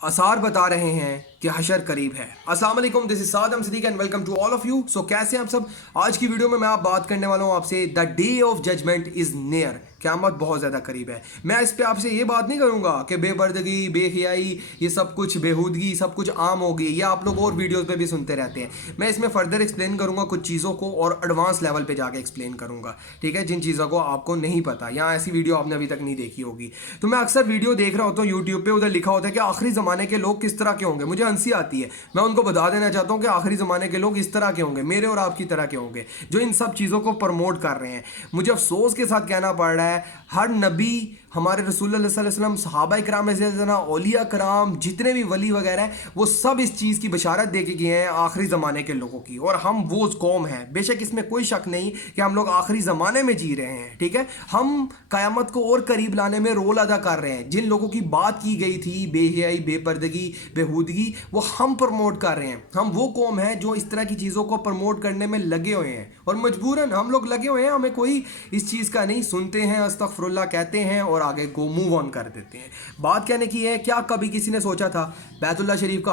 आसार बता रहे हैं कि हशर करीब है। अस्सलाम वालेकुम, this is Saddam Siddique and welcome to all of you. So कैसे हैं आप सब? आज की वीडियो में मैं आप बात करने वाला हूं आपसे the day of judgement is near. क़यामत बहुत ज़्यादा करीब है। मैं इस पे आपसे ये बात नहीं करूंगा कि बेपर्दगी, बेखियाई, ये सब कुछ बेहूदगी सब कुछ आम हो गई। ये आप लोग और वीडियोस पे भी सुनते रहते हैं। मैं इसमें फर्दर एक्सप्लेन करूंगा कुछ चीज़ों को और एडवांस लेवल पे जाके एक्सप्लेन करूंगा, ठीक है, जिन चीज़ों को आपको नहीं पता या ऐसी वीडियो आपने अभी तक नहीं देखी होगी। तो मैं अक्सर वीडियो देख रहा होता हूँ यूट्यूब पे, उधर लिखा होता है कि आखिरी ज़माने के लोग किस तरह के होंगे। मुझे हंसी आती है। मैं उनको बता देना चाहता हूँ कि आखिरी ज़माने के लोग इस तरह के होंगे, मेरे और आपकी तरह के होंगे, जो इन सब चीज़ों को प्रमोट कर रहे हैं। मुझे अफसोस के साथ कहना पड़ रहा है, हर नबी, हमारे रसूल सल्लल्लाहु अलैहि वसल्लम, सहाबा इकराम, औलिया कराम, जितने भी वली वगैरह हैं, वो सब इस चीज़ की बशारत दे के गए हैं आखिरी ज़माने के लोगों की। और हम वो कौम हैं, बेशक इसमें कोई शक नहीं कि हम लोग आखिरी ज़माने में जी रहे हैं, ठीक है। हम क़यामत को और करीब लाने में रोल अदा कर रहे हैं। जिन लोगों की बात की गई थी, बेहयाई, बेपर्दगी, बेहूदगी, वो हम प्रमोट कर रहे हैं। हम वो कौम है जो इस तरह की चीज़ों को प्रमोट करने में लगे हुए हैं और मजबूरन हम लोग लगे हुए हैं। हमें कोई इस चीज़ का नहीं, सुनते हैं, अस्तगफिरुल्लाह कहते हैं और आगे को मूव ऑन कर देते हैं। बात कहने की है, क्या कभी किसी ने सोचा था बैतुल्लाह शरीफ का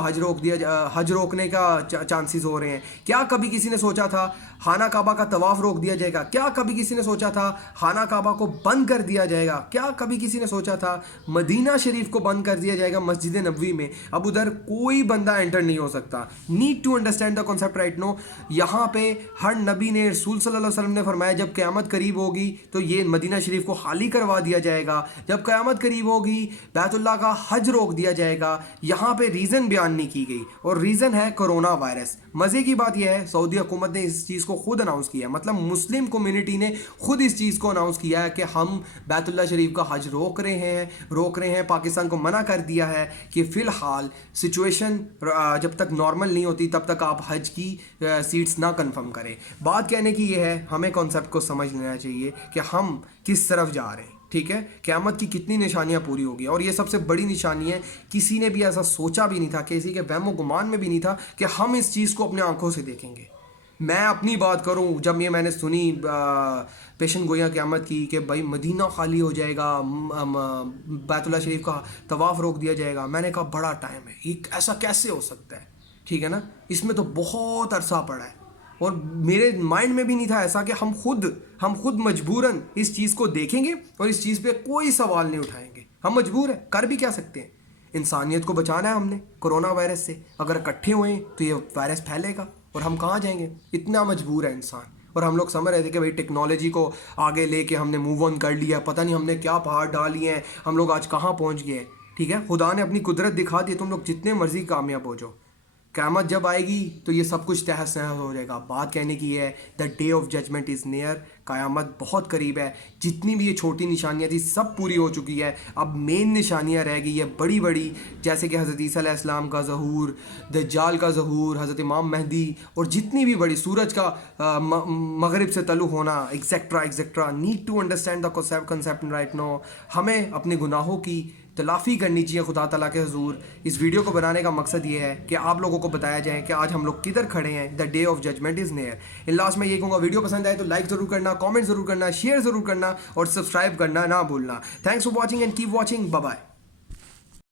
हज रोकने का चांसेस हो रहे हैं? क्या कभी किसी ने सोचा था खाना काबा का तवाफ रोक दिया जाएगा? क्या कभी किसी ने सोचा था खाना काबा को बंद कर दिया जाएगा? क्या कभी किसी ने सोचा था मदीना शरीफ को बंद कर दिया जाएगा, मस्जिद नबवी में अब उधर कोई बंदा एंटर नहीं हो सकता? Need to understand the concept right now. यहाँ पे हर नबी ने, रसूल सल्लल्लाहु अलैहि वसल्लम ने फरमाया जब क़यामत करीब होगी तो ये मदीना शरीफ को खाली करवा दिया जाएगा। जब क़यामत करीब होगी बैतुल्लाह का हज रोक दिया जाएगा। यहाँ पे रीज़न बयान नहीं की गई और रीज़न है कोरोना वायरस। मज़े की बात यह है, सऊदी हुकूमत ने इस चीज़ को खुद अनाउंस किया, मतलब मुस्लिम कम्युनिटी ने खुद इस चीज़ को अनाउंस किया है कि हम बैतुल्लाह शरीफ का हज रोक रहे हैं। पाकिस्तान को मना कर दिया है कि फ़िलहाल सिचुएशन जब तक नॉर्मल नहीं होती तब तक आप हज की सीट्स ना कंफर्म करें। बात कहने की ये है, हमें कॉन्सेप्ट को समझ लेना चाहिए कि हम किस तरफ जा रहे हैं, ठीक है। क़यामत की कितनी निशानियां पूरी होगी और ये सबसे बड़ी निशानी है। किसी ने भी ऐसा सोचा भी नहीं था, किसी के वहमो गुमान में भी नहीं था कि हम इस चीज़ को अपने आंखों से देखेंगे। मैं अपनी बात करूं, जब ये मैंने सुनी पेशन गोया क़यामत की कि भाई मदीना खाली हो जाएगा, बैतुल्लाह शरीफ का तवाफ़ रोक दिया जाएगा, मैंने कहा बड़ा टाइम है, ये ऐसा कैसे हो सकता है, ठीक है ना। इसमें तो बहुत अरसा पड़ा है और मेरे माइंड में भी नहीं था ऐसा कि हम खुद मजबूरन इस चीज़ को देखेंगे और इस चीज़ पे कोई सवाल नहीं उठाएंगे। हम मजबूर हैं, कर भी क्या सकते हैं। इंसानियत को बचाना है हमने कोरोना वायरस से। अगर इकट्ठे हुए तो ये वायरस फैलेगा और हम कहाँ जाएंगे, इतना मजबूर है इंसान। और हम लोग समझ रहे थे कि भाई टेक्नोलॉजी को आगे लेके हमने मूव ऑन कर लिया, पता नहीं हमने क्या पहाड़ डाली हैं, हम लोग आज कहाँ पहुँच गए हैं, ठीक है। खुदा ने अपनी कुदरत दिखा दी, तुम लोग जितने मर्जी कामयाब हो जाओ, क़यामत जब आएगी तो ये सब कुछ तहस नहस हो जाएगा। बात कहने की है, the day of judgement is near. क़यामत बहुत करीब है। जितनी भी ये छोटी निशानियाँ थी सब पूरी हो चुकी है। अब मेन निशानियाँ रह गई है बड़ी बड़ी, जैसे कि हज़रत ईसा अलैहिस्सलाम का ज़हूर, दज्जाल का ज़हूर, हज़रत इमाम मेहदी और जितनी भी बड़ी सूरज का मगरिब से तलु होना, etcetera etcetera. Need to understand the concept right now. हमें अपने गुनाहों की तलाफ़ी करनी चाहिए खुदा ताला के हुजूर। इस वीडियो को बनाने का मकसद ये है कि आप लोगों को बताया जाए कि आज हम लोग किधर खड़े हैं। The day of judgement is near. In last में ये कहूँगा, वीडियो पसंद आए तो लाइक ज़रूर करना, कमेंट ज़रूर करना, शेयर ज़रूर करना और सब्सक्राइब करना ना भूलना। Thanks for watching and keep watching. Bye bye.